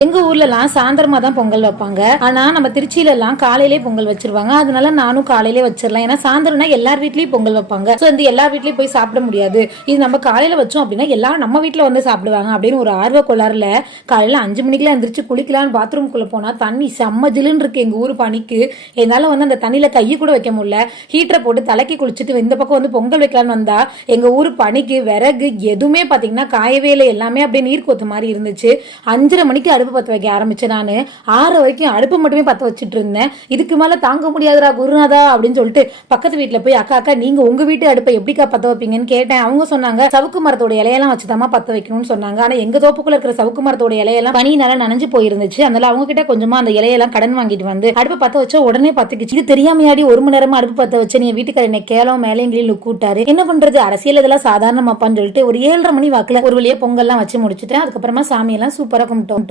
எங்க ஊர்லலாம் சாயந்தரமா தான் பொங்கல் வைப்பாங்க. ஆனா நம்ம திருச்சியில எல்லாம் காலையிலே பொங்கல் வச்சிருவாங்க. அதனால நானும் காலையிலே வச்சிடலாம். ஏன்னா சாயந்தரம்னா எல்லார் வீட்லயும் பொங்கல் வைப்பாங்க. சோ இந்த எல்லார் வீட்லயும் போய் சாப்பிட முடியாது. இது நம்ம காலையில வச்சோம் அப்படின்னா எல்லாரும் நம்ம வீட்டுல வந்து சாப்பிடுவாங்க அப்படின்னு ஒரு ஆர்வ கோளாறுல காலையில 5 மணிக்கெல்லாம் எந்திரிச்சு குளிக்கலான்னு பாத்ரூம்குள்ள போனா தண்ணி செம்ம ஜிலுன்னு இருக்கு எங்க ஊர் பனிக்கு. என்னால வந்து அந்த தண்ணியில கையை கூட வைக்க முடியல. ஹீட்டரை போட்டு தலைக்கு குளிச்சுட்டு இந்த பக்கம் வந்து பொங்கல் வைக்கலான்னு வந்தா எங்க ஊர் பனிக்கு விறகு எதுவுமே பாத்தீங்கன்னா காயவே இல்லை. எல்லாமே அப்படியே நீர் கொத்த மாதிரி இருந்துச்சு. 5:30 மணிக்கு அடுப்பு பத்த வைக்க ஆரம்பிச்சேன். நானு 6 வரைக்கும் அடுப்பு மட்டுமே பத்த வச்சுட்டு இருந்தேன். இதுக்கு மேல தாங்க முடியாதுடா குருநாதா அப்படின்னு சொல்லிட்டு பக்கத்து வீட்டுல போய் அக்கா நீங்க உங்க வீட்டு அடுப்பை எப்படிக்கா பத்த வைப்பீங்கன்னு கேட்டேன். அவங்க சொன்னாங்க சவுக்கு மரத்தோட இலையெல்லாம் வச்சுதாமா பத்த வைக்கணும்னு சொன்னாங்க. ஆனா எங்க தோப்புக்குள்ள இருக்கிற சவுக்கு மரத்தோட இலையெல்லாம் பனினால நனைஞ்சு போயிருந்துச்சு. அதனால அவங்க கிட்ட கொஞ்சமா அந்த இலையெல்லாம் கடன் வாங்கிட்டு வந்து அடுப்பு பத்த வச்சா உடனே பத்துக்குச்சு. இது தெரியாமையாடி 1 மணி நேரமா அடுப்பு பத்த வச்சு நீ வீட்டுக்கார என்ன கேளம் மேலேயும் கூட்டாரு. என்ன பண்றது, அரசியல் இதெல்லாம் சாதாரணமாப்பான்னு சொல்லிட்டு ஒரு 7:30 மணி வாக்குல ஒரு வழியா பொங்கல்லாம் வச்சு முடிச்சுட்டேன். அதுக்கப்புறமா சாமியெல்லாம் சூப்பரா கும்பிட்டோம்.